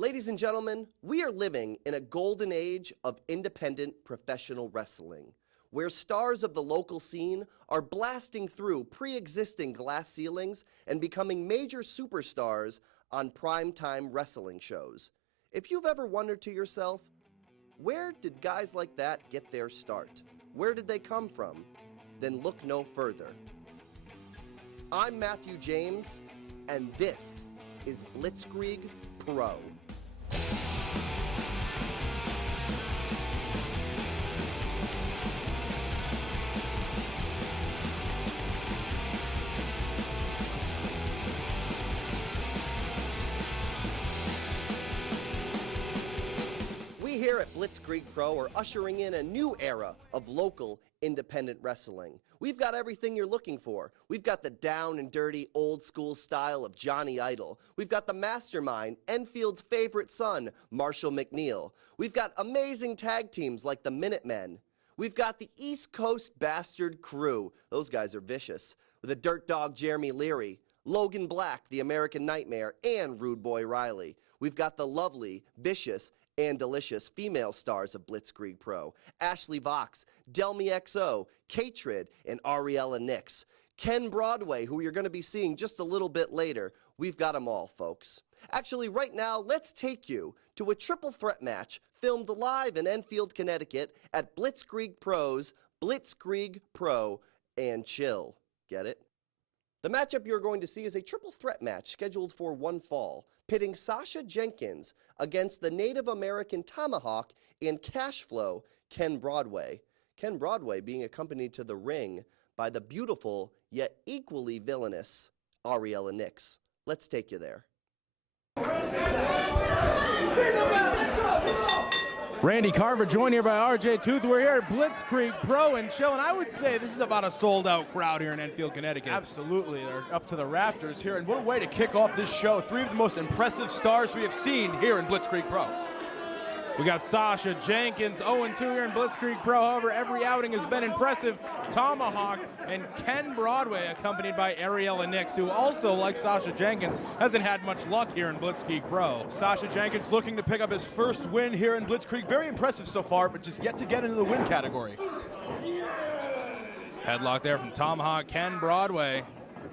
Ladies and gentlemen, we are living in a golden age of independent professional wrestling, where stars of the local scene are blasting through pre-existing glass ceilings and becoming major superstars on primetime wrestling shows. If you've ever wondered to yourself, where did guys like that get their start? Where did they come from? Then look no further. I'm Matthew James, and this is Blitzkrieg Pro. We here at Blitzkrieg Pro are ushering in a new era of local independent wrestling. We've got everything you're looking for. We've got the down and dirty old school style of Johnny Idol. We've got the mastermind, Enfield's favorite son, Marshall McNeil. We've got amazing tag teams like the Minutemen. We've got the East Coast Bastard Crew. Those guys are vicious. With the Dirt Dog Jeremy Leary, Logan Black, the American Nightmare, and Rude Boy Riley. We've got the lovely, vicious, and delicious female stars of Blitzkrieg Pro, Ashley Vox, Delmy XO, Katrid, and Ariela Nix. Ken Broadway, who you're going to be seeing just a little bit later. We've got them all, folks. Actually, right now, let's take you to a triple threat match filmed live in Enfield, Connecticut at Blitzkrieg Pro's Blitzkrieg Pro and Chill. Get it? The matchup you're going to see is a triple threat match scheduled for one fall, pitting Sasha Jenkins against the Native American Tomahawk and cash flow Ken Broadway. Ken Broadway being accompanied to the ring by the beautiful yet equally villainous Ariela Nix. Let's take you there. Randy Carver joined here by RJ Tooth. We're here at Blitzkrieg Pro and Chill, and I would say this is about a sold-out crowd here in Enfield, Connecticut. Absolutely. They're up to the rafters here, and what a way to kick off this show. Three of the most impressive stars we have seen here in Blitzkrieg Pro. We got Sasha Jenkins, 0-2 here in Blitzkrieg Pro. However, every outing has been impressive. Tomahawk and Ken Broadway, accompanied by Ariela Nix, who also, like Sasha Jenkins, hasn't had much luck here in Blitzkrieg Pro. Sasha Jenkins looking to pick up his first win here in Blitzkrieg. Very impressive so far, but just yet to get into the win category. Headlock there from Tomahawk, Ken Broadway.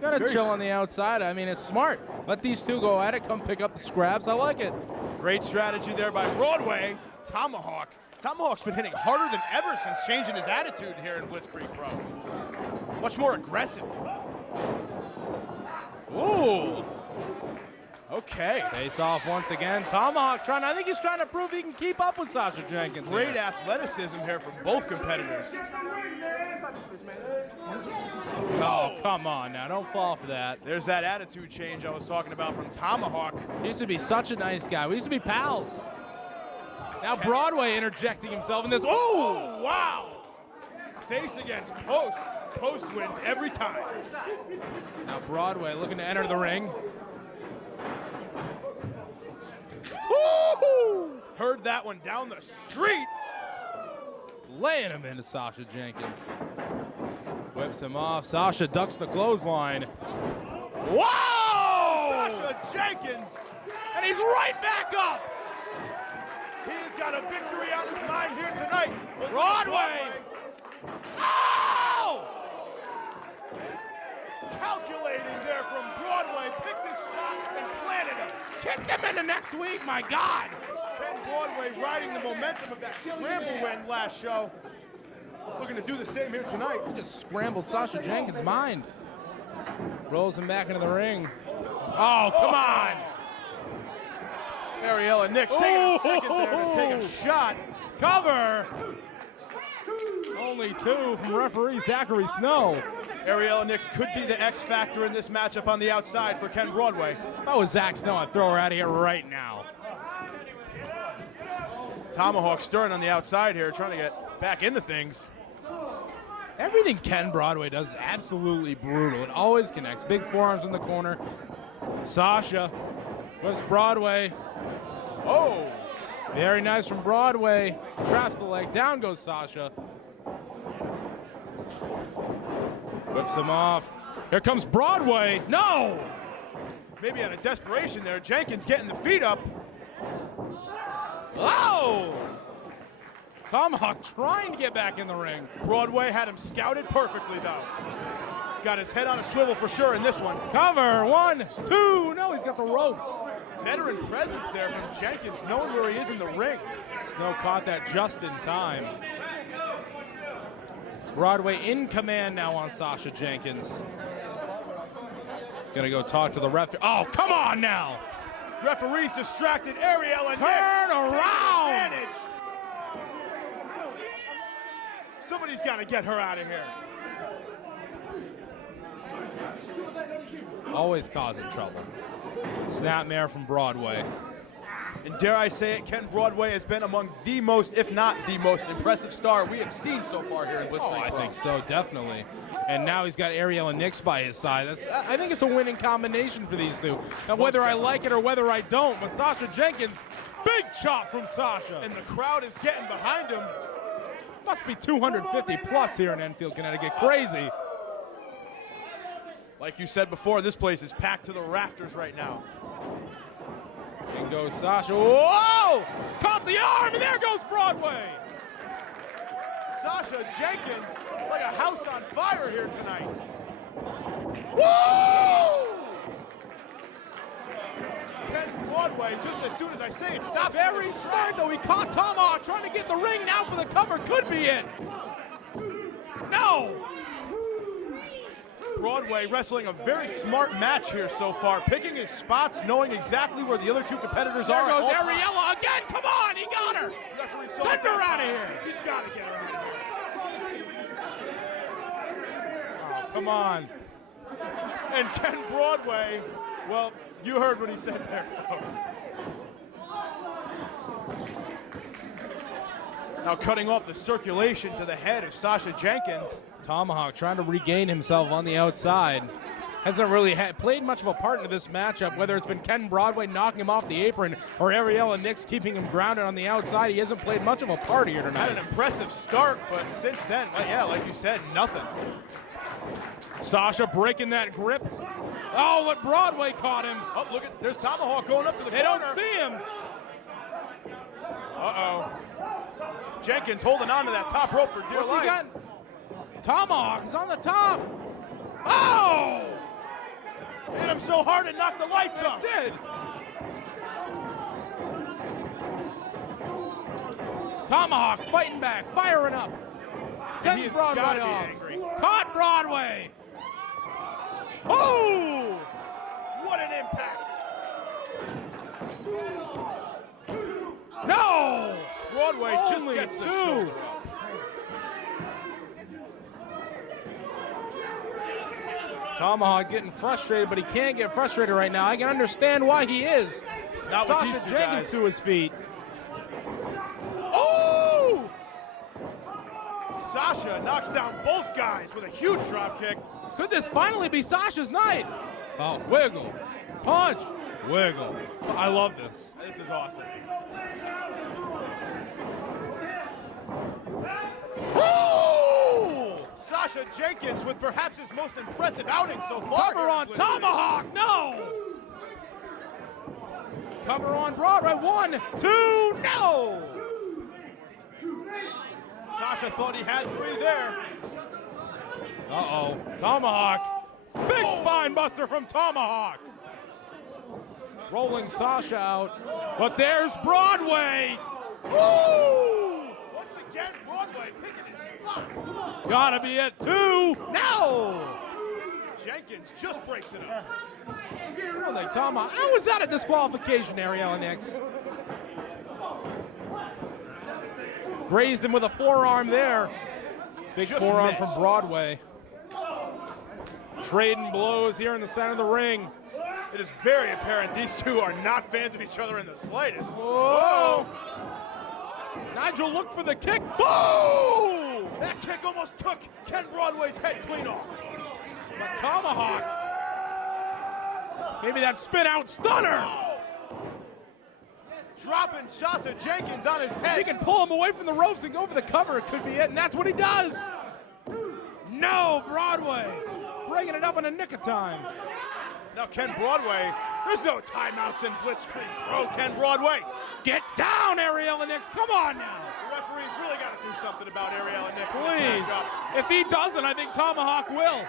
Gotta chill on the outside. I mean, it's smart. Let these two go at it, come pick up the scraps. I like it. Great strategy there by Broadway. Tomahawk. Tomahawk's been hitting harder than ever since changing his attitude here in Blitzkrieg Pro. Much more aggressive. Ooh. Okay. Face off once again. Tomahawk I think he's trying to prove he can keep up with Sasha Jenkins. Great athleticism here from both competitors. Oh, come on now. Don't fall for that. There's that attitude change I was talking about from Tomahawk. He used to be such a nice guy. We used to be pals. Now Broadway interjecting himself in this. Oh, wow. Face against post. Post wins every time. Now Broadway looking to enter the ring. Woo! Heard that one down the street. Laying him into Sasha Jenkins. Whips him off. Sasha ducks the clothesline. Whoa! Sasha Jenkins. And he's right back up. He's got a victory on his mind here tonight. Broadway. Oh! Calculating there from Broadway. Picked his spot and planted him. Kicked him into next week, my God. Ken Broadway riding the momentum of that scramble win last show. Looking to do the same here tonight. He just scrambled Sasha Jenkins' mind. Rolls him back into the ring. Oh, come on. Ariela Nix taking a second there to take a shot. Cover. Only two from referee Zachary Snow. Ariela Nix could be the X factor in this matchup on the outside for Ken Broadway. If I was Zach Snow, I'd throw her out of here right now. Tomahawk stirring on the outside here, trying to get back into things. Everything Ken Broadway does is absolutely brutal. It always connects. Big forearms in the corner. Sasha whips Broadway. Oh, very nice from Broadway. Traps the leg. Down goes Sasha. Whips him off. Here comes Broadway. No! Maybe out of desperation there. Jenkins getting the feet up. Oh! Tomahawk trying to get back in the ring. Broadway had him scouted perfectly, though. Got his head on a swivel for sure in this one. Cover, 1, 2. No, he's got the ropes. Veteran presence there from Jenkins, knowing where he is in the ring. Snow caught that just in time. Broadway in command now on Sasha Jenkins. Gonna go talk to the ref. Oh, come on now! Referee's distracted. Ariela Turn around! Somebody's got to get her out of here. Always causing trouble. Snapmare from Broadway. And dare I say it, Ken Broadway has been among the most, if not the most impressive star we have seen so far here in Blitzkrieg Pro. I think so, definitely. And now he's got Ariela Nix by his side. I think it's a winning combination for these two. Now, whether I like it or whether I don't, but Sasha Jenkins, big chop from Sasha. And the crowd is getting behind him. Must be 250 plus here in Enfield, Connecticut. Crazy. Like you said before, this place is packed to the rafters right now. In goes Sasha. Whoa! Caught the arm, and there goes Broadway. Sasha Jenkins, like a house on fire here tonight. Woo! Ken Broadway, just as soon as I say it, stop. Very smart, though. He caught Tomahawk trying to get the ring now for the cover. Could be it. No! Broadway wrestling a very smart match here so far, picking his spots, knowing exactly where the other two competitors are. There goes Ariela again. Come on, he got her. Send her out of here. He's got to get her out of here. Oh, come on. And Ken Broadway, well, you heard what he said there, folks. Now cutting off the circulation to the head of Sasha Jenkins. Tomahawk trying to regain himself on the outside. Hasn't really played much of a part into this matchup, whether it's been Ken Broadway knocking him off the apron or Ariela Nix keeping him grounded on the outside. He hasn't played much of a part here tonight. Had an impressive start, but since then, well, yeah, like you said, nothing. Sasha breaking that grip. Oh, but Broadway caught him. Oh, look at, there's Tomahawk going up to the corner. They don't see him. Uh-oh. Jenkins holding on to that top rope for dear life. What's he got? Tomahawk is on the top. Oh! Hit him so hard it knocked the lights off. It did. Tomahawk fighting back, firing up. Sends Broadway off. Angry. Caught Broadway. Oh! What an impact. No! Broadway just Only gets the two. shoulder up. Tomahawk getting frustrated, but he can't get frustrated right now. I can understand why he is. Not with Sasha these two Jenkins guys. to his feet. Oh! Sasha knocks down both guys with a huge drop kick. Could this finally be Sasha's night? Oh, wiggle, punch, wiggle. I love this. This is awesome. Woo! Sasha Jenkins with perhaps his most impressive outing so far. Cover on Tomahawk, no! Cover on Broadway, 1, 2, no! Sasha thought he had 3 there. Uh-oh, Tomahawk. Big spine buster from Tomahawk. Rolling Sasha out, but there's Broadway. Woo! Once again, Broadway picking his spot. Gotta be it, 2, no! Jenkins just breaks it up. Like Tomahawk. How was that a disqualification, Ariela Nix? Grazed him with a forearm there. Big Just forearm missed. from Broadway. Trading blows here in the center of the ring. It is very apparent these two are not fans of each other in the slightest. Whoa! Nigel looked for the kick. Boom! That kick almost took Ken Broadway's head clean off. But Tomahawk. Maybe that spin out stunner. Dropping Sasha Jenkins on his head. He can pull him away from the ropes and go for the cover. It could be it, and that's what he does. No, Broadway. Bringing it up in a nick of time. Now Ken Broadway There's no timeouts in Blitzkrieg Pro, Ken Broadway. Get down, Ariela Nix. Come on now. The referee's really got to do something about Ariela Nix. Please. If he doesn't, I think Tomahawk will.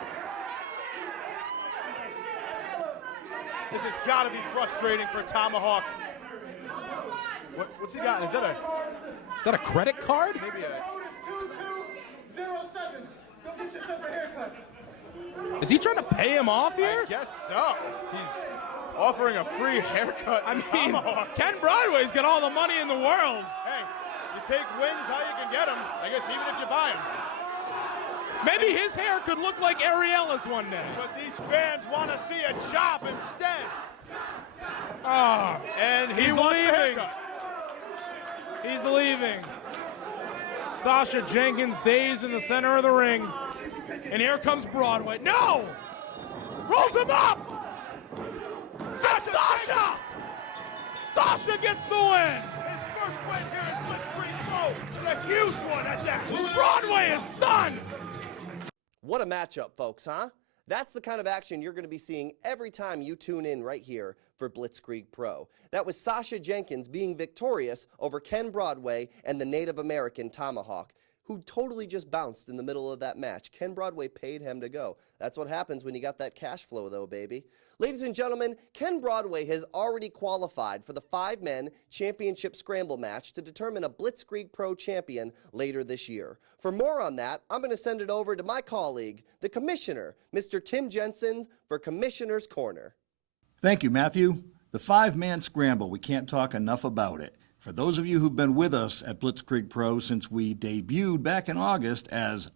This has got to be frustrating for Tomahawk. What's he got? Is that a credit card? maybe a... Code is 2207. Go get yourself a haircut. Is he trying to pay him off here? I guess so. He's offering a free haircut to Tomahawk. Ken Broadway's got all the money in the world. Hey, you take wins how you can get them. I guess even if you buy them. Maybe his hair could look like Ariela's one day. But these fans want to see a chop instead. Ah, And he he's wants the leaving. haircut. He's leaving. Sasha Jenkins dazed in the center of the ring. And here comes Broadway. No! Rolls him up! Sasha! Sasha gets the win! His first win here at Blitzkrieg Pro. A huge one at that. Broadway is stunned! What a matchup, folks, huh? That's the kind of action you're going to be seeing every time you tune in right here for Blitzkrieg Pro. That was Sasha Jenkins being victorious over Ken Broadway and the Native American Tomahawk, who totally just bounced in the middle of that match. Ken Broadway paid him to go. That's what happens when you got that cash flow, though, baby. Ladies and gentlemen, Ken Broadway has already qualified for the 5-men championship scramble match to determine a Blitzkrieg Pro champion later this year. For more on that, I'm going to send it over to my colleague, the commissioner, Mr. Tim Jensen, for Commissioner's Corner. Thank you, Matthew. The 5-man scramble, we can't talk enough about it. For those of you who've been with us at Blitzkrieg Pro since we debuted back in August as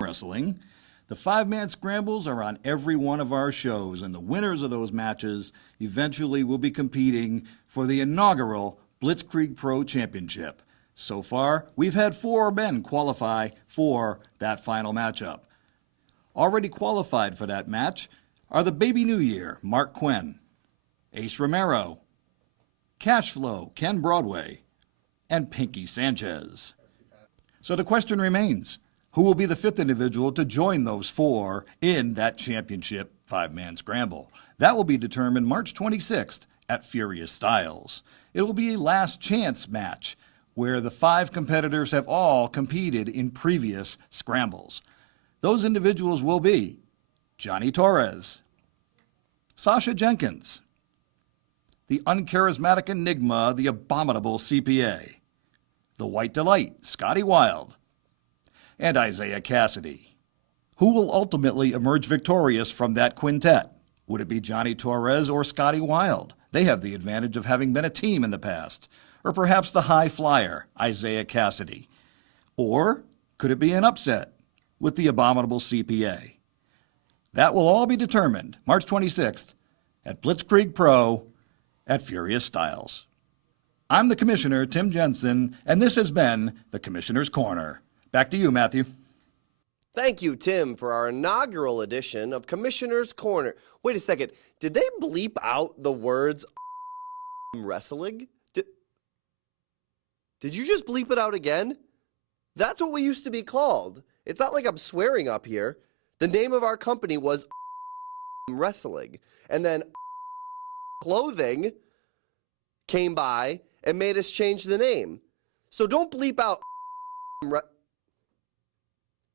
wrestling, the 5-man scrambles are on every one of our shows, and the winners of those matches eventually will be competing for the inaugural Blitzkrieg Pro Championship. So far, we've had 4 men qualify for that final matchup. Already qualified for that match are the Baby New Year, Mark Quinn, Ace Romero, Cashflow, Ken Broadway, and Pinky Sanchez. So the question remains, who will be the 5th individual to join those 4 in that championship 5-man scramble? That will be determined March 26th at Furious Styles. It will be a last chance match where the 5 competitors have all competed in previous scrambles. Those individuals will be Johnny Torres, Sasha Jenkins, the uncharismatic enigma, the abominable CPA, the White Delight, Scotty Wilde, and Isaiah Cassidy. Who will ultimately emerge victorious from that quintet? Would it be Johnny Torres or Scotty Wilde? They have the advantage of having been a team in the past. Or perhaps the high flyer, Isaiah Cassidy. Or could it be an upset with the abominable CPA? That will all be determined March 26th at Blitzkrieg Pro at Furious Styles. I'm the Commissioner, Tim Jensen, and this has been the Commissioner's Corner. Back to you, Matthew. Thank you, Tim, for our inaugural edition of Commissioner's Corner. Wait a second. Did they bleep out the words wrestling? Did you just bleep it out again? That's what we used to be called. It's not like I'm swearing up here. The name of our company was wrestling. And then clothing came by and made us change the name. So don't bleep out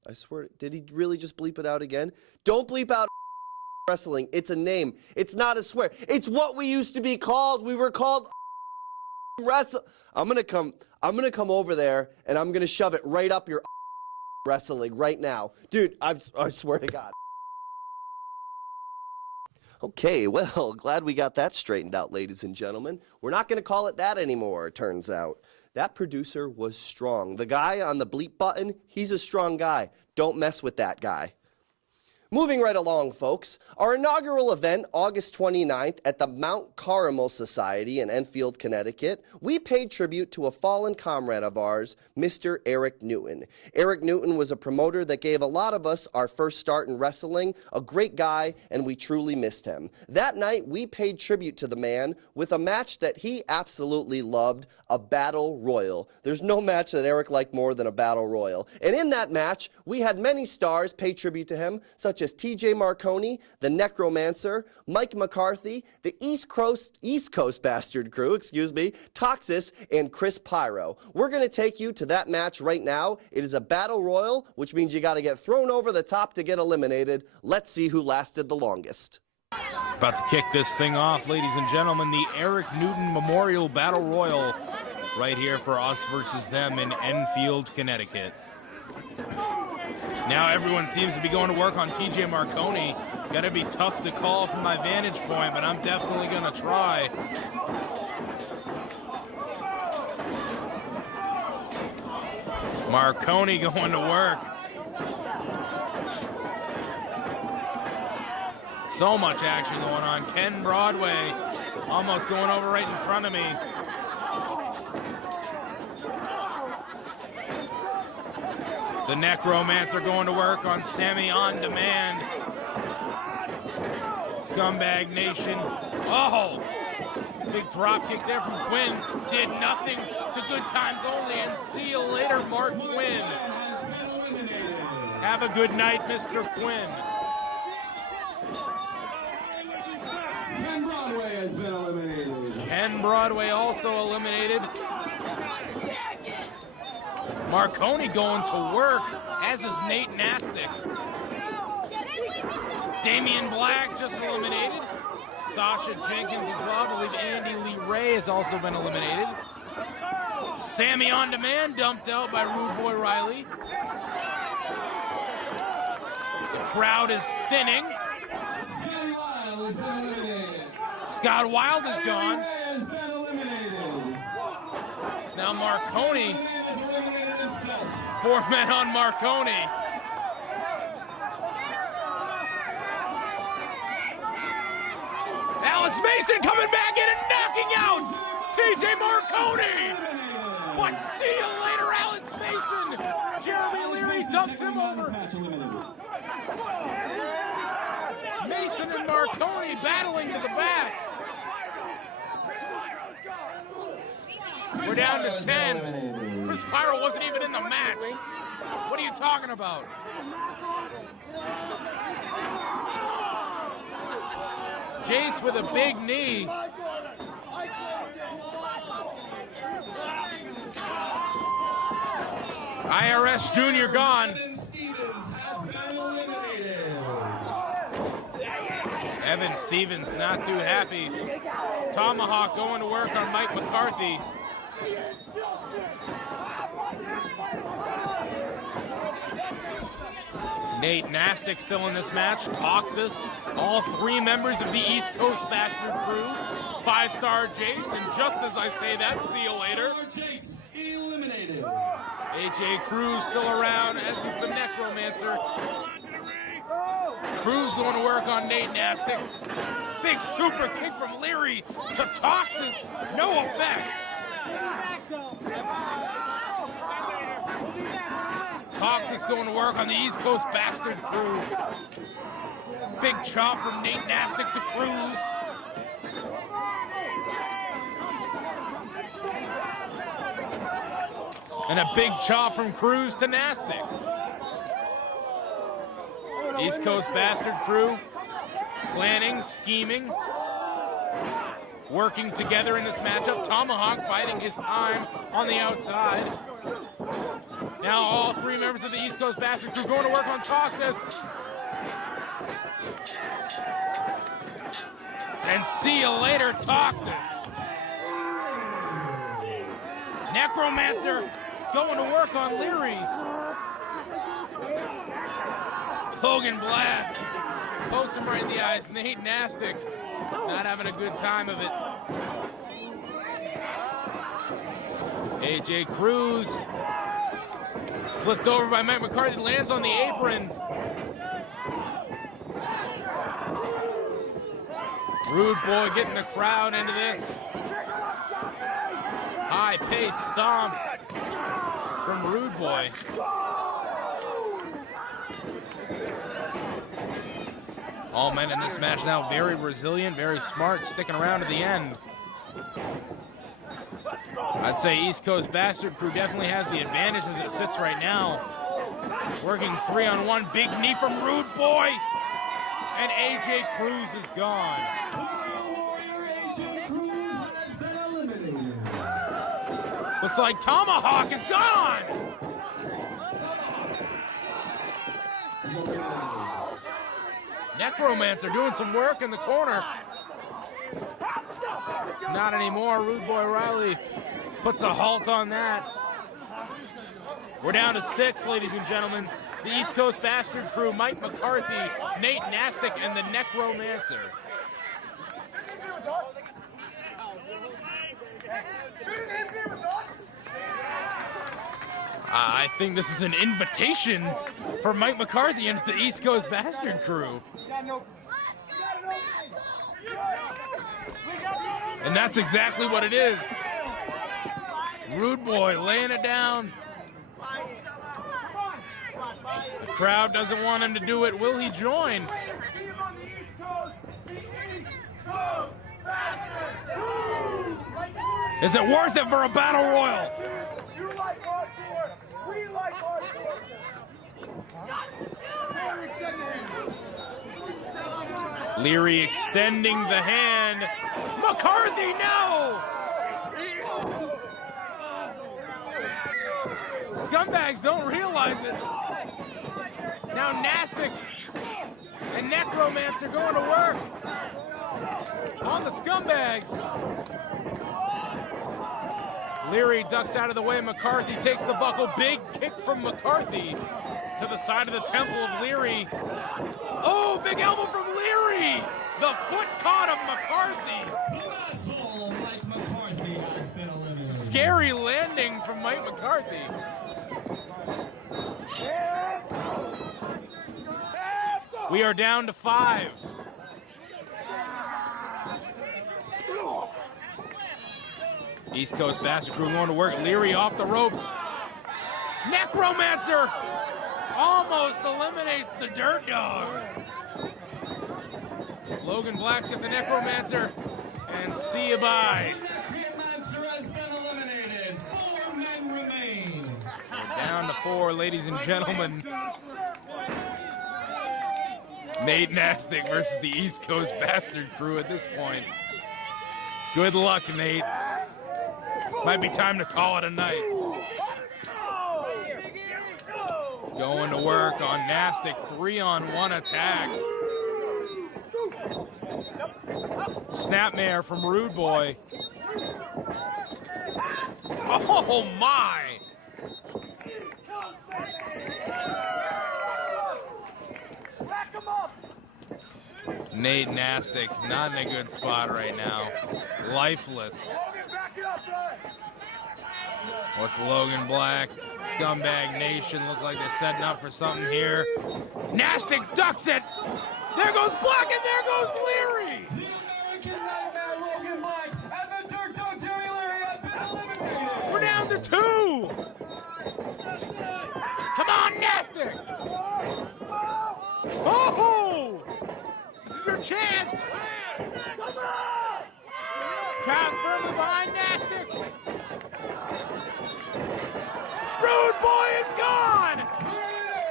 I swear, did he really just bleep it out again? Don't bleep out wrestling. It's a name. It's not a swear. It's what we used to be called. We were called wrestle. I'm gonna come over there and I'm gonna shove it right up your wrestling right now. Dude, I swear to God. Okay, well, glad we got that straightened out, ladies and gentlemen. We're not going to call it that anymore, it turns out. That producer was strong. The guy on the bleep button, he's a strong guy. Don't mess with that guy. Moving right along, folks, our inaugural event, August 29th, at the Mount Carmel Society in Enfield, Connecticut, we paid tribute to a fallen comrade of ours, Mr. Erik Newton. Erik Newton was a promoter that gave a lot of us our first start in wrestling, a great guy, and we truly missed him. That night, we paid tribute to the man with a match that he absolutely loved, a battle royal. There's no match that Erik liked more than a battle royal. And in that match, we had many stars pay tribute to him, such such as TJ Marconi, the Necromancer, Mike McCarthy, the East Coast Bastard Crew, Toxis, and Chris Pyro. We're going to take you to that match right now. It is a battle royal, which means you got to get thrown over the top to get eliminated. Let's see who lasted the longest. About to kick this thing off, ladies and gentlemen, the Erik Newton Memorial Battle Royal right here for us versus them in Enfield, Connecticut. Now everyone seems to be going to work on TJ Marconi. Got to be tough to call from my vantage point, but I'm definitely going to try. Marconi going to work. So much action going on. Ken Broadway almost going over right in front of me. The Necromancer going to work on M1nute Men. Scumbag Nation. Oh! Big drop kick there from Quinn. Did nothing to good times only. And see you later, Mark Quinn. Have a good night, Mr. Quinn. Ken Broadway has been eliminated. Ken Broadway also eliminated. Marconi going to work, as is Nate Nastic. Damian Black just eliminated. Sasha Jenkins as well. I believe Andy Lee Ray has also been eliminated. M1nute Men dumped out by Rude Boy Riley. The crowd is thinning. Scott Wild is gone. Now Marconi. 4 men on Marconi. Alex Mason coming back in and knocking out TJ Marconi. But see you later, Alex Mason. Jeremy Leary dumps him over. Mason and Marconi battling to the back. We're down to 10. Chris Pyro wasn't even in the match. What are you talking about? Jace with a big knee. IRS Jr. gone. Evan Stevens not too happy. Tomahawk going to work on Mike McCarthy. Nate Nastic still in this match. Toxis, all 3 members of the East Coast Bastard Crew. 5-star Jace, and just as I say that, see you later. Jace eliminated. AJ Cruz still around, as is the Necromancer. Cruz going to work on Nate Nastic. Big super kick from Leary to Toxis. No effect. Toxis going to work on the East Coast Bastard Crew. Big chop from Nate Nastic to Cruz. And a big chop from Cruz to Nastic. East Coast Bastard Crew planning, scheming, working together in this matchup. Tomahawk biding his time on the outside. Now all 3 members of the East Coast Bastard Crew going to work on Toxis. And see you later, Toxis. Necromancer going to work on Leary. Hogan Black pokes him right in the eyes. Nate Nastic not having a good time of it. AJ Cruz flipped over by Mike McCarthy, lands on the apron. Rude Boy getting the crowd into this. High pace stomps from Rude Boy. All men in this match now very resilient, very smart, sticking around to the end. I'd say East Coast Bastard Crew definitely has the advantage as it sits right now. Working 3-on-1, big knee from Rude Boy. And AJ Cruz is gone. Warrior AJ Cruz has been eliminated. Looks like Tomahawk is gone. Necromancer doing some work in the corner. Not anymore. Rude Boy Riley puts a halt on that. We're down to 6, ladies and gentlemen. The East Coast Bastard Crew, Mike McCarthy, Nate Nastic, and the Necromancer. I think this is an invitation for Mike McCarthy and the East Coast Bastard Crew. And that's exactly what it is. Rude Boy laying it down. The crowd doesn't want him to do it. Will he join? Is it worth it for a battle royal? You like hardcore. We like hardcore. Leary extending the hand. McCarthy, no! Scumbags don't realize it. Now Nastic and Necromancer going to work on the Scumbags. Leary ducks out of the way. McCarthy takes the buckle. Big kick from McCarthy to the side of the temple of Leary. Oh, big elbow from Leary. The foot caught of McCarthy. Mike McCarthy has been eliminated. Scary landing from Mike McCarthy. We are down to 5. East Coast Bastard Crew going to work. Leary off the ropes. Necromancer almost eliminates the Dirt Dog. Logan Black's got the Necromancer, and see you bye. The Necromancer has been eliminated. 4 men remain. We're down to 4, ladies and gentlemen. Nate Nastic versus the East Coast Bastard Crew at this point. Good luck, Nate. Might be time to call it a night. Going to work on Nastic, 3-on-1 attack. Snapmare from Rude Boy. Oh my! Nate Nastic, not in a good spot right now. Lifeless. What's Logan Black? Scumbag Nation look like they're setting up for something here. Nastic ducks it! There goes Black and there goes Leary! The American Nightmare Logan Black and the Dirt Dog Jerry Leary have been eliminated. We're down to 2! Come on, Nastic! Oh! This is your chance! Crowd firmly behind Nastic! Rude Boy is gone! Winner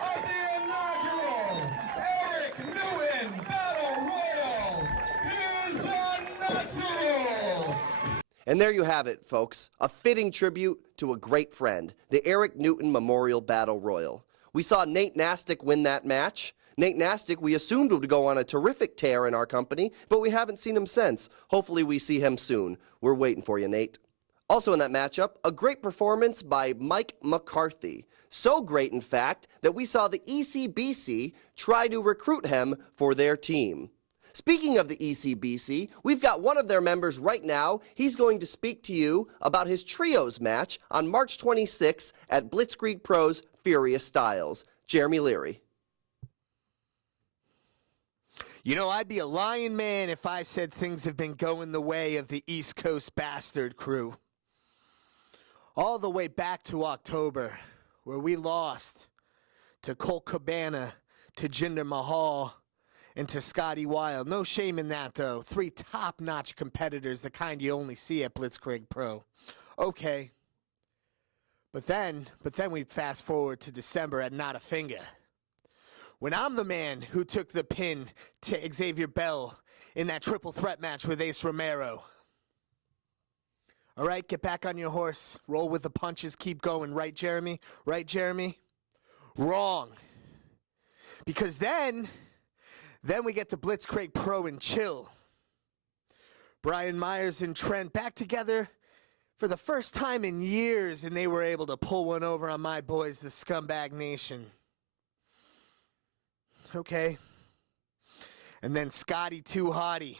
of the inaugural Erik Newton Battle Royal, here's M1nute. And there you have it, folks. A fitting tribute to a great friend, the Erik Newton Memorial Battle Royal. We saw Nate Nastic win that match. Nate Nastic, we assumed would go on a terrific tear in our company, but we haven't seen him since. Hopefully we see him soon. We're waiting for you, Nate. Also in that matchup, a great performance by Mike McCarthy. So great, in fact, that we saw the ECBC try to recruit him for their team. Speaking of the ECBC, we've got one of their members right now. He's going to speak to you about his trios match on March 26th at Blitzkrieg Pro's Furious Styles. Jeremy Leary. You know, I'd be a lying man if I said things have been going the way of the East Coast Bastard Crew. All the way back to October, where we lost to Colt Cabana, to Jinder Mahal, and to Scotty Wild. No shame in that, though. 3 top-notch competitors, the kind you only see at Blitzkrieg Pro. Okay. But then we fast forward to December at Not a Finger. when I'm the man who took the pin to Xavier Bell in that triple threat match with Ace Romero. All right, get back on your horse. Roll with the punches. Keep going. Right, Jeremy? Right, Jeremy? Wrong. Because then we get to Blitzkrieg Pro and chill. Brian Myers and Trent back together for the first time in years, and they were able to pull one over on my boys, the Scumbag Nation. Okay. And then Scotty Too Hottie.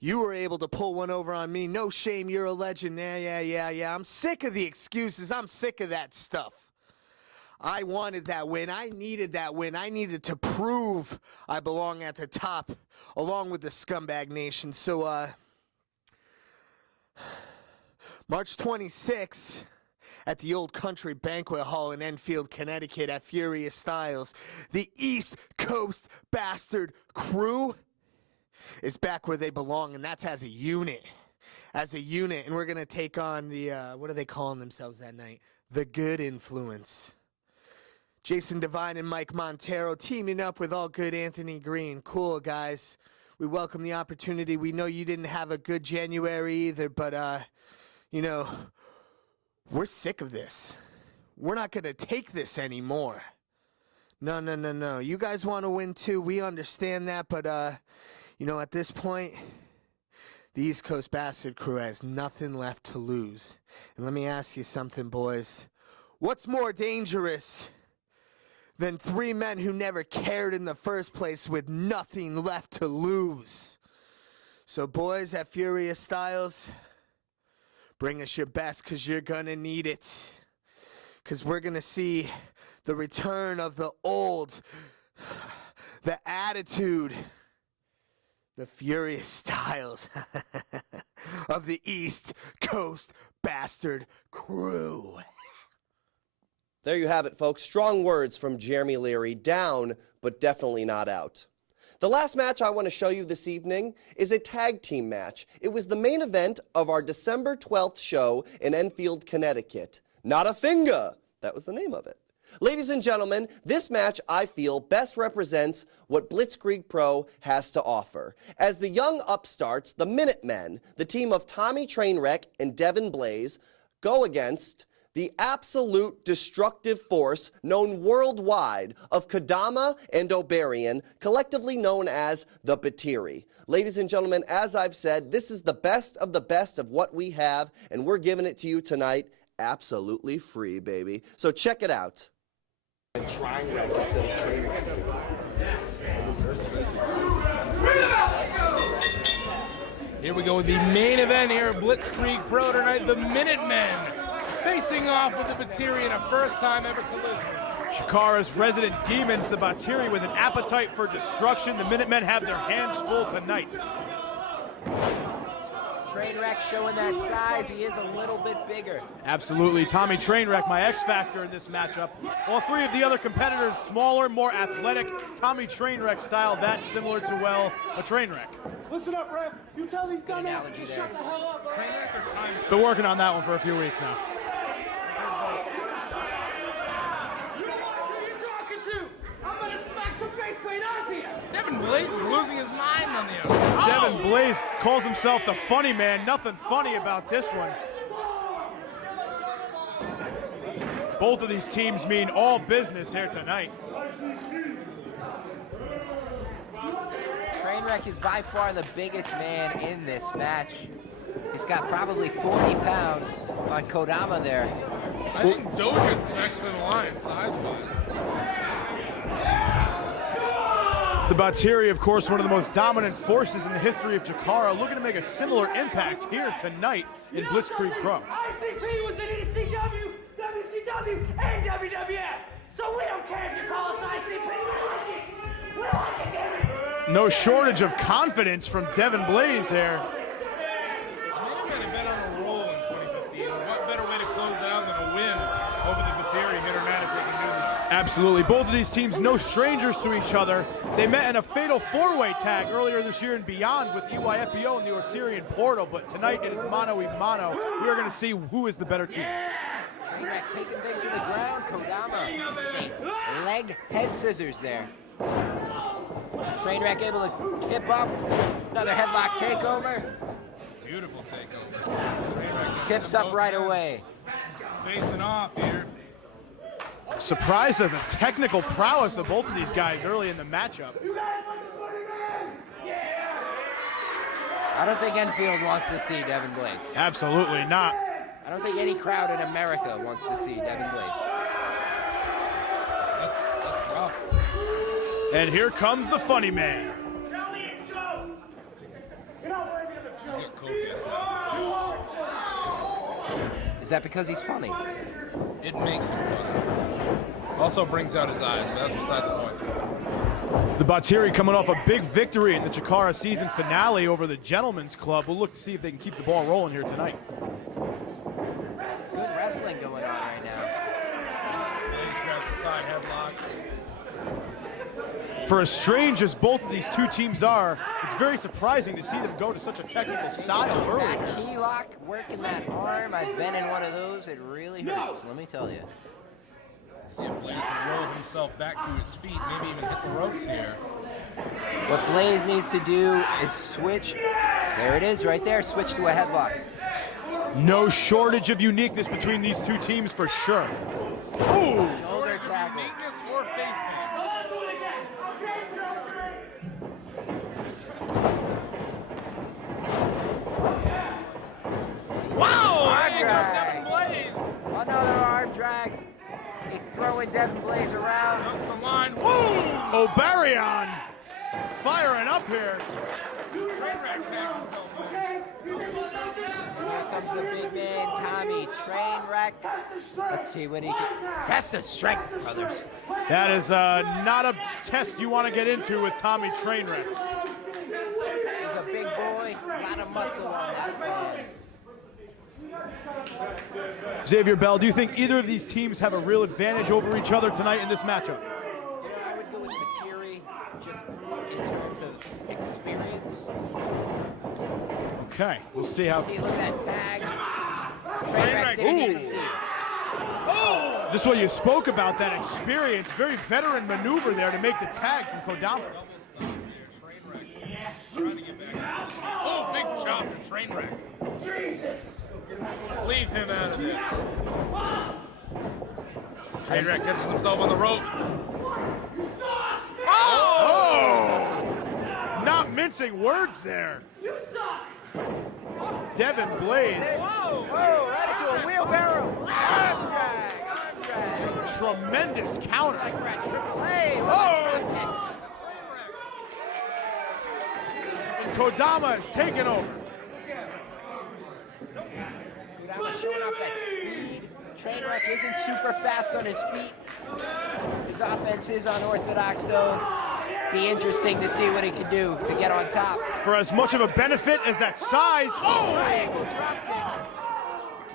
You were able to pull one over on me. No shame, you're a legend. Yeah. I'm sick of the excuses. I'm sick of that stuff. I wanted that win. I needed that win. I needed to prove I belong at the top along with the Scumbag Nation. So, March 26th at the Old Country Banquet Hall in Enfield, Connecticut at Furious Styles, the East Coast Bastard Crew is back where they belong, and that's as a unit. As a unit, and we're going to take on the, what are they calling themselves that night? The Good Influence. Jason Devine and Mike Montero teaming up with All Good Anthony Green. Cool, guys. We welcome the opportunity. We know you didn't have a good January either, but, you know, we're sick of this. We're not going to take this anymore. No. You guys want to win too. We understand that, but, you know, at this point, the East Coast Bastard Crew has nothing left to lose. And let me ask you something, boys. What's more dangerous than three men who never cared in the first place with nothing left to lose? So, boys, at Furious Styles, bring us your best, because you're going to need it. Because we're going to see the return of the old, the attitude, the Furious Styles of the East Coast Bastard Crew. There you have it, folks. Strong words from Jeremy Leary. Down, but definitely not out. The last match I want to show you this evening is a tag team match. It was the main event of our December 12th show in Enfield, Connecticut. Not a Finger. That was the name of it. Ladies and gentlemen, this match, I feel, best represents what Blitzkrieg Pro has to offer. As the young upstarts, the Minutemen, the team of Tommy Trainwreck and Devin Blaze, go against the absolute destructive force known worldwide of Kodama and Oberian, collectively known as the Batiri. Ladies and gentlemen, as I've said, this is the best of what we have, and we're giving it to you tonight absolutely free, baby. So check it out. Trainwreck instead of Trainwreck. Here we go with the main event here at Blitzkrieg Pro tonight. The Minutemen facing off with the Batiri in a first-time ever collision. Shikara's resident demons, the Batiri, with an appetite for destruction. The Minutemen have their hands full tonight. Trainwreck showing that size. He is a little bit bigger. Absolutely. Tommy Trainwreck, my X factor in this matchup. All three of the other competitors, smaller, more athletic. Tommy Trainwreck style, that similar to, well, a Trainwreck. Listen up, ref. You tell these dumbasses to shut the hell up. Been working on that one for a few weeks now. Devin Blaze is losing his mind on the other. Devin Blaze calls himself the funny man. Nothing funny about this one. Both of these teams mean all business here tonight. Trainwreck is by far the biggest man in this match. He's got probably 40 pounds on Kodama there. I think Dojan's next in line, size-wise. The Batiri, of course, one of the most dominant forces in the history of Jakara, looking to make a similar impact here tonight in Blitzkrieg Pro. ICP was in ECW, WCW, and WWF, so we don't care if you call us ICP. We like it, damn it. No shortage of confidence from Devin Blaze here. Minutemen have been on a roll in 2015. What better way to close out than a win over the Batiri? Minutemen can do that. Absolutely. Both of these teams, no strangers to each other. They met in a fatal four-way tag earlier this year and beyond with EYFBO and the Osirian Portal, but tonight it is mano a mano. We are going to see who is the better team. Trainwreck taking things to the ground. Kodama, the leg head scissors there. Trainwreck able to kip up. Another headlock takeover. Beautiful takeover. Trainwreck Kips up right away. Facing off here. Surprised at the technical prowess of both of these guys early in the matchup. I don't think Enfield wants to see Devin Blaze. Absolutely not. I don't think any crowd in America wants to see Devin Blaze. That's rough. And here comes the funny man. He's got copious amounts of Is that because he's funny? juice. It makes him funny. Also brings out his eyes, but that's beside the point. The Batiri coming off a big victory in the Chikara season finale over the Gentlemen's Club. We'll look to see if they can keep the ball rolling here tonight. Good wrestling going on right now. Blaze grabs the side headlock. For as strange as both of these two teams are, it's very surprising to see them go to such a technical style early. That key lock, working that arm. I've been in one of those. It really hurts, let me tell you. See if Blaze can roll himself back to his feet, maybe even hit the ropes here. What Blaze needs to do is switch. There it is right there. Switch to a headlock. No shortage of uniqueness between these two teams for sure. Ooh! Shoulder tackle. Uniqueness or face paint. Wow! Arm There you go, drag. Devin Blaze. Another arm drag. He's throwing Devin Blaze around. Comes the line. Woo! Obarion firing up here. Trainwreck tackles Here comes the big man, Tommy Trainwreck. Let's see what he can. Test his strength, brothers. That is not a test you want to get into with Tommy Trainwreck. He's a big boy. A lot of muscle on that man. Xavier Bell, do you think either of these teams have a real advantage over each other tonight in this matchup? You know, I would go with Batiri just in terms of experience. Okay, we'll see how. See, look at that tag. Trainwreck didn't even see it. Just what you spoke about, that experience, very veteran maneuver there to make the tag from Kodama. Trying to get back. Oh, big chop from Trainwreck. Jesus! Leave him out of this. Trainwreck catches himself on the rope. Oh! Not mincing words there. Devin Blaze. Whoa, right into a wheelbarrow. Arm drag, arm drag. Tremendous counter. Like we're at Triple A. And Kodama is taking over. Kodama showing off that speed. Trainwreck isn't super fast on his feet. His offense is unorthodox, though. Be interesting to see what he can do to get on top. For as much of a benefit as that size. Oh! Triangle dropkick.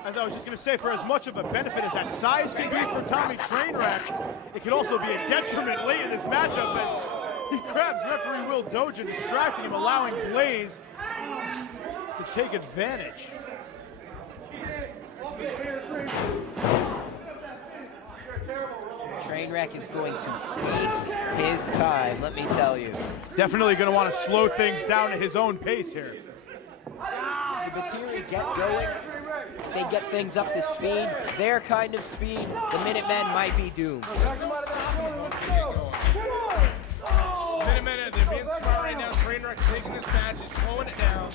As I was just going to say, for as much of a benefit as that size can be for Tommy Trainwreck, it could also be a detriment late in this matchup as he grabs referee Will Dojin, distracting him, allowing Blaze to take advantage. Trainwreck is going to take his time, let me tell you. Definitely going to want to slow things down at his own pace here. The Batiri get going. They get things up to speed. Their kind of speed, the Minutemen might be doomed. Minutemen, they're being smart right now. Trainwreck taking this match, he's slowing it down.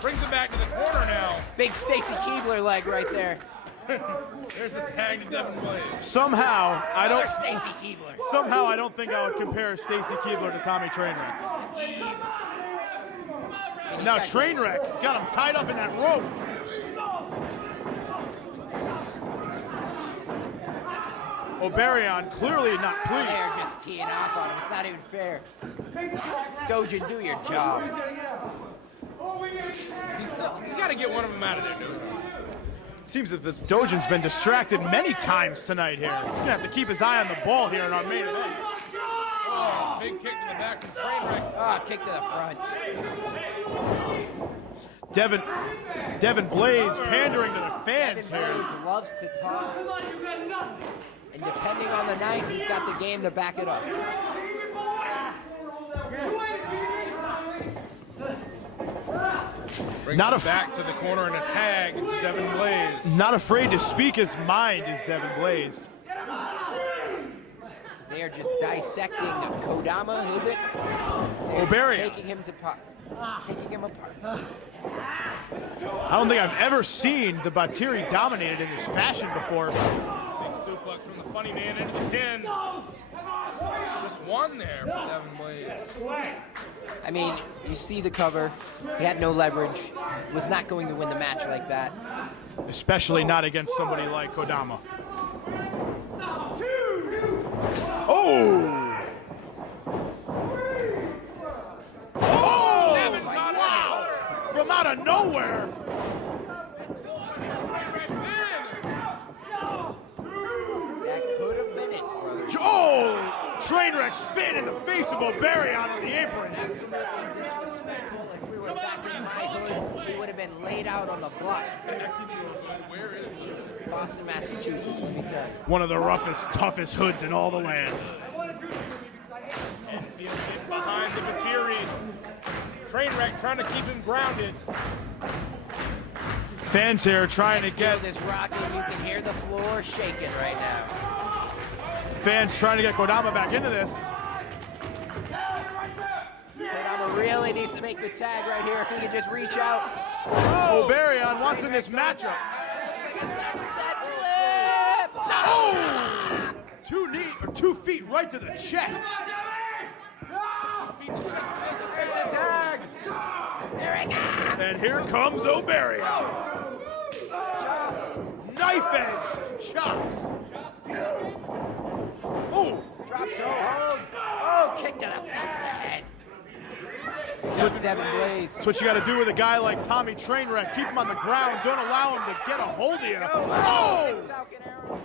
Brings him back to the corner now. Big Stacy Keebler leg right there. There's a tag to Devin Blaze. Somehow, I don't Stacy Keebler. Somehow, I don't think I would compare Stacy Keebler to Tommy Trainwreck. Now Trainwreck, he's got him tied up in that rope. Obarion clearly not pleased. They're just teeing off on him. It's not even fair. Dojin, do your job. You got to get one of them out of there, dude. Seems that this Dojin's been distracted many times tonight here. He's going to have to keep his eye on the ball here in our main event. Big kick to the back from Trainwreck. Ah, kick to the front. Devin Blaze pandering to the fans Devin here. Blaze loves to talk, Come on, you got nothing. and depending on the night, he's got the game to back it up. Brings Not him a back to the corner and a tag. It's Devin Blaze. Not afraid to speak his mind is Devin Blaze. They are just dissecting Kodama, is it? They're O'Barrion. taking him apart. I don't think I've ever seen the Batiri dominated in this fashion before. Big suplex from the funny man into the pin. Just one there for Devin Blaze. I mean, you see the cover. He had no leverage. Was not going to win the match like that. Especially not against somebody like Kodama. Oh! Oh! Devin got Wow! From out of nowhere! That could have been it, brother. Oh! Trainwreck spin in the face of O'Barrion on the apron. Absolutely disrespectful. If we were back in my hood, he would have been laid out on the block. Boston, Massachusetts, let me tell you. One of the roughest, toughest hoods in all the land. Behind the Batiri. Trainwreck trying to keep him grounded. Fans here trying to get Field is rocking. You can hear the floor shaking right now. fans trying to get Kodama back into this. Kodama really needs to make this tag right here. If he can just reach out. O'Barrion wants in this matchup. Looks like a sunset flip. Oh! 2 feet right to the chest. There's the tag. Erik. And here comes O'Barrion. Chops. Knife-edged chops. Oh! Drop toe hold. Oh, kick to the back of the head. That's Devin Blaze. That's what you got to do with a guy like Tommy Trainwreck. Keep him on the ground. Don't allow him to get a hold of you. Oh! Falcon arrow.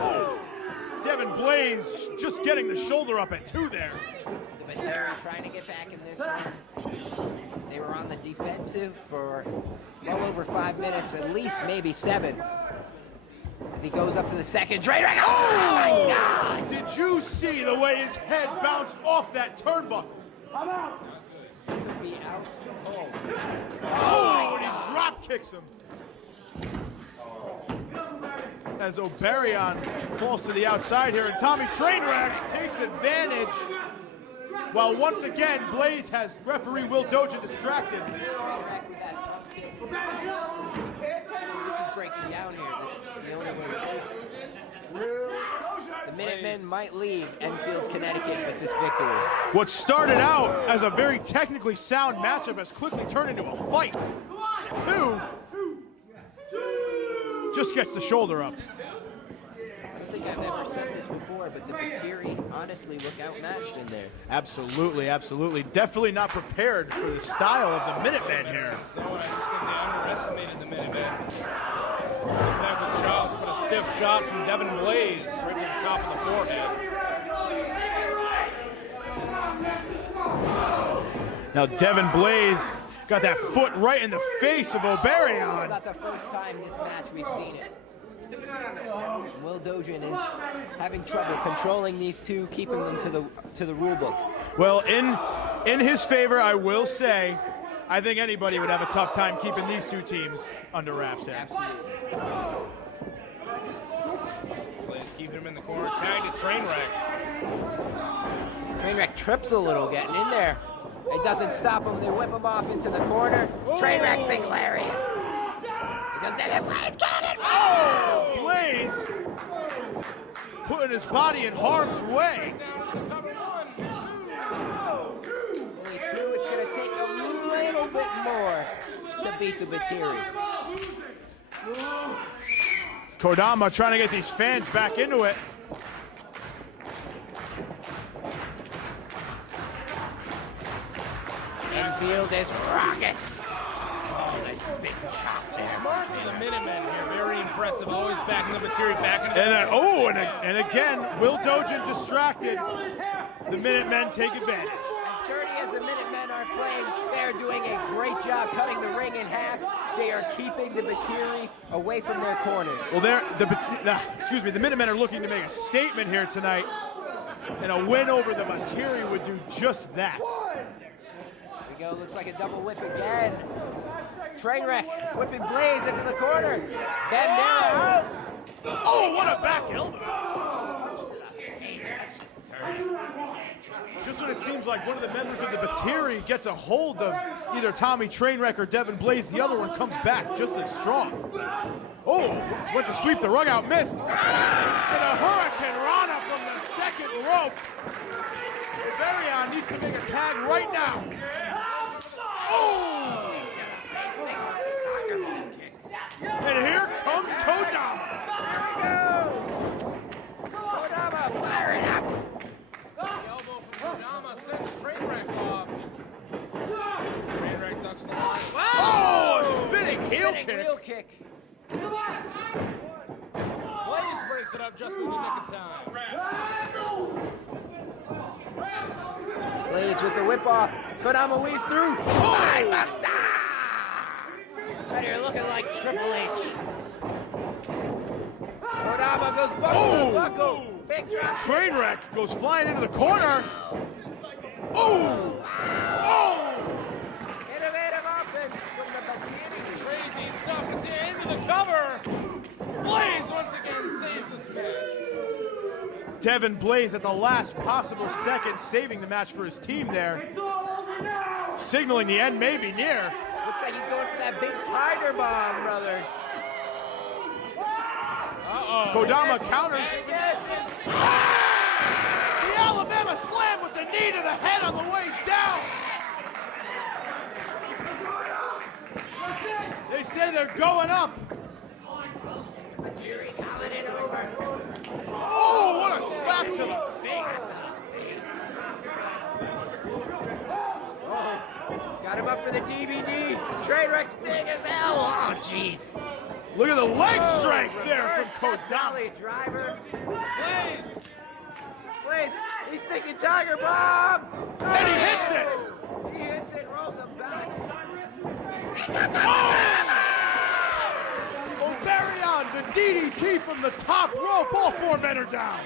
Oh! Devin Blaze just getting the shoulder up at 2 there. The Batiri trying to get back in this one. They were on the defensive for well over 5 minutes, at least maybe 7. As he goes up to the second. Trainwreck. Oh my God! Did you see the way his head bounced off that turnbuckle? Be out cold. Oh, and he drop kicks him. As O'Barrion falls to the outside here, and Tommy Trainwreck takes advantage. While once again, Blaze has referee Will Doja distracted. Trainwreck with that pump kick. This is breaking down here. This is the only way to do it. The Minutemen might leave Enfield, Connecticut with this victory. What started out as a very technically sound matchup has quickly turned into a fight. 2 just gets the shoulder up. I don't think I've ever said this before, but the Batiri honestly look outmatched in there. Absolutely, absolutely. Definitely not prepared for the style of the Minutemen here. So I just think they underestimated the Minutemen. Back with chops, but a stiff shot from Devin Blaze right to the top of the forehead. Now Devin Blaze got that foot right in the face of It's O'Barrion. not the first time this match we've seen it. Will Dojan is having trouble controlling these two, keeping them to the rule book. Well, in his favor, I will say, I think anybody would have a tough time keeping these 2 teams under wraps here. Absolutely. Blaze keeping him in the corner, tag to Trainwreck. Trainwreck trips a little getting in there. It doesn't stop him. They whip him off into the corner. Trainwreck, big Larry. Because Devin Blaze got it. Oh, Blaze putting his body in harm's way. Only 2. It's going to take a little bit more to beat the Batiri. Kodama trying to get these fans back into it. Infield is rocking. Oh, nice big chop there. The Minutemen here, very impressive. Always backing the Batiri back into And then, and again, Will Dojan distracted. The Minutemen take advantage. As dirty as the Minutemen are playing, they're are doing a great job cutting the ring in half. They are keeping the Batiri away from their corners. Well, the Minutemen are looking to make a statement here tonight, and a win over the Batiri would do just that. Here we go, looks like a double whip again. Trainwreck whipping Blaze into the corner. Then down. Oh, what a back elbow. Just when it seems like one of the members of the Batiri gets a hold of either Tommy Trainwreck or Devin Blaze, the other one comes back just as strong. Oh, went to sweep the rug out, missed. And a Hurricane Rana from the second rope. Barion needs to make a tag right now. Oh! And here comes Kodama. Kodama, fire it up. Elbow from Kodama sends Trainwreck off. Trainwreck ducks the line. Oh, a spinning heel kick. Heel kick. Blaze breaks it up just in the nick of time. Blaze with the whip off. Kodama weaves through. Spine buster! And you're looking like Triple H. Kodama goes buckle, buckle. Big drop. Trainwreck goes flying into the corner. Oh! Oh! Innovative offense from the Batiri. Crazy stuff at the end of the cover. Blaze once again saves this match. Devin Blaze at the last possible second, saving the match for his team there. Signaling the end may be near. Looks like he's going for that big tiger bomb, brothers. Kodama counters. Yes. The Alabama slam with the knee to the head on the way down. They say they're going up. Batiri calling it over. Oh, what a slap to the face. Got him up for the DVD. Trainwreck's big as hell. Oh, jeez. Look at the leg strength there from Kodama. Dolly driver. Blaze, he's thinking tiger bomb. And he hits it. He hits it, rolls him back. Barion, the DDT from the top rope. All four men are down.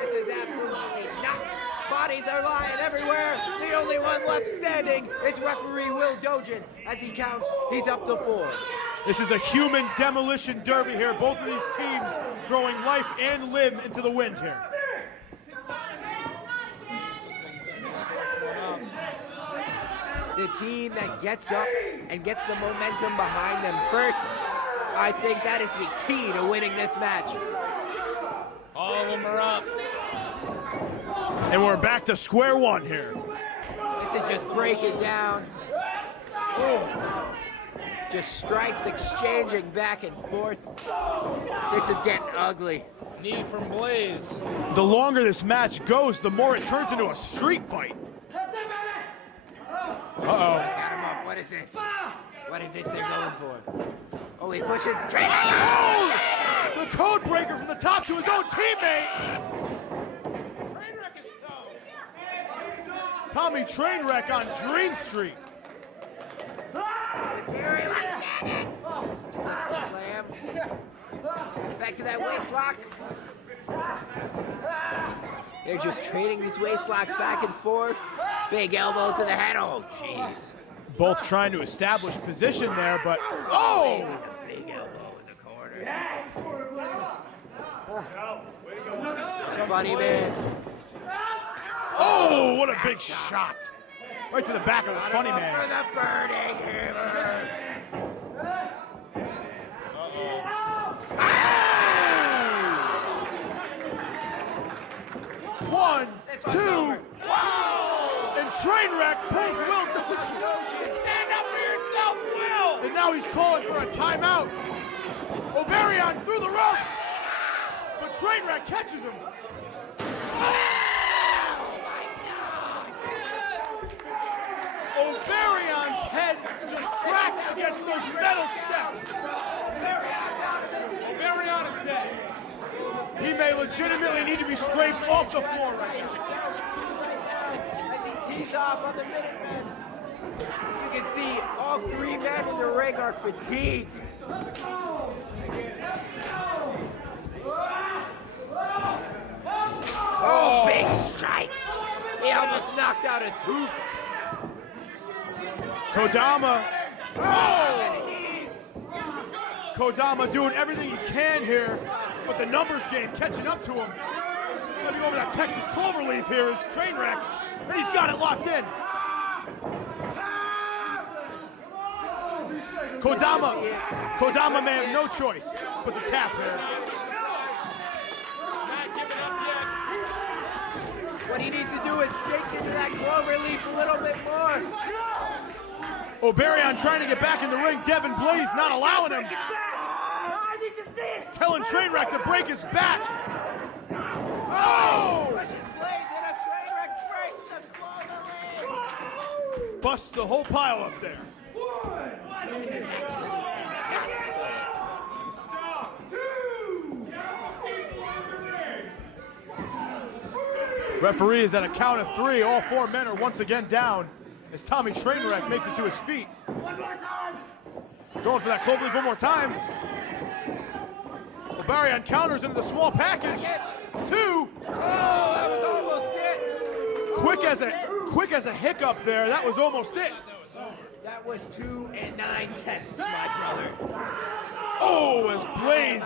This is absolutely nuts. Bodies are lying everywhere. The only one left standing is referee Will Dojin. As he counts, he's up to 4. This is a human demolition derby here. Both of these teams throwing life and limb into the wind here. The team that gets up and gets the momentum behind them first, I think that is the key to winning this match. All of them are up. And we're back to square one here. This is just breaking down. Just strikes exchanging back and forth. This is getting ugly. Knee from Blaze. The longer this match goes, the more it turns into a street fight. Uh-oh. Got him up. What is this? What is this they're going for? Oh, he pushes. Oh! The code breaker from the top to his own teammate. Tommy Trainwreck on Dream Street. Slips the slam. Back to that waist lock. They're just trading these waist locks back and forth. Big elbow to the head. Oh, jeez. Both trying to establish position there, but oh! Big elbow in the corner. Funny man. Oh, what a big shot. Right to the back of the funny For man. the burning hammer. One, This one's two, over. and Trainwreck pulls Will Dojin. Stand up for yourself, Will. And now he's calling for a timeout. O'Barion through the ropes, but Trainwreck catches him. O'Barion's head just cracked against those metal steps. Barion is dead. He may legitimately need to be scraped off the floor right now. As he He's off on the Minutemen. You can see all three men in the ring are fatigued. Oh, big strike. He almost knocked out a tooth. Kodama. Oh! Kodama doing everything he can here, but the numbers game catching up to him. Letting over that Texas cloverleaf here is Trainwreck, and he's got it locked in. Kodama may have no choice but to tap there. What he needs to do is sink into that cloverleaf a little bit more. Oberion trying to get back in the ring. Devin Blaze not allowing him. I need to see it. Telling Trainwreck to break his back. Oh! Pushes Blaze and a Trainwreck breaks the cloverleaf. Busts the whole pile up there. Referee is at a count of 3. All 4 men are once again down as Tommy Trainwreck makes it to his feet. One more time. Going for that cloverleaf one more time. Oberion counters into the small package. 2. Oh, that was almost it. Quick as a hiccup there. That was almost it. That was 2 9/10, my brother. Oh, as Blaze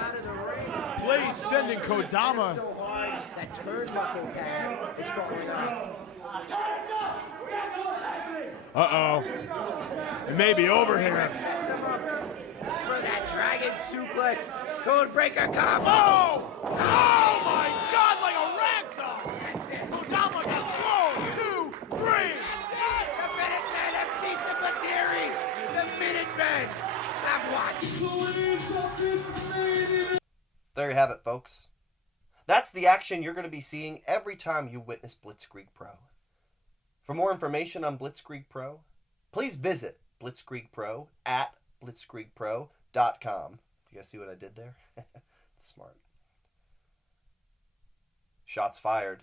sending Kodama. So hard that turnbuckle pad is falling off. Uh-oh. It may be over here. Sets him up for that dragon suplex. Codebreaker combo. Oh! Oh my God, like a ragdoll! Kodama gets 1, 2, 3. The Minutemen have beat the Batiri. The Minutemen have won. There you have it, folks. That's the action you're going to be seeing every time you witness Blitzkrieg Pro. For more information on Blitzkrieg Pro, please visit Blitzkrieg Pro at blitzkriegpro.com. You guys see what I did there? Smart. Shots fired.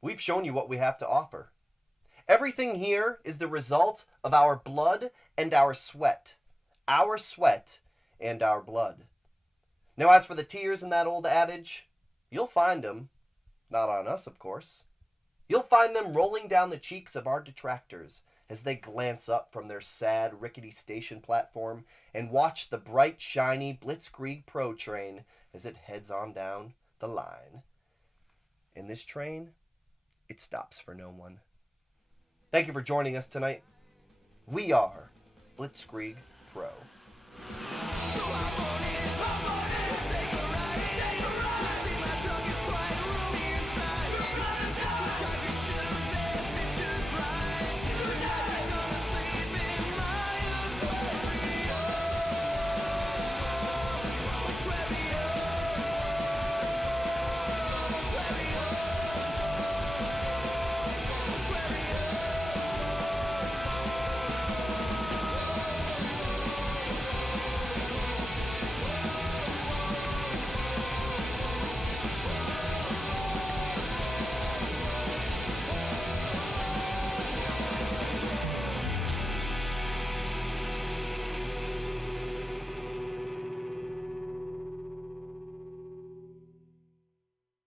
We've shown you what we have to offer. Everything here is the result of our blood and our sweat. Our sweat and our blood. Now, as for the tears in that old adage, you'll find them. Not on us, of course. You'll find them rolling down the cheeks of our detractors as they glance up from their sad, rickety station platform and watch the bright, shiny Blitzkrieg Pro train as it heads on down the line. In this train, it stops for no one. Thank you for joining us tonight. We are Blitzkrieg Pro.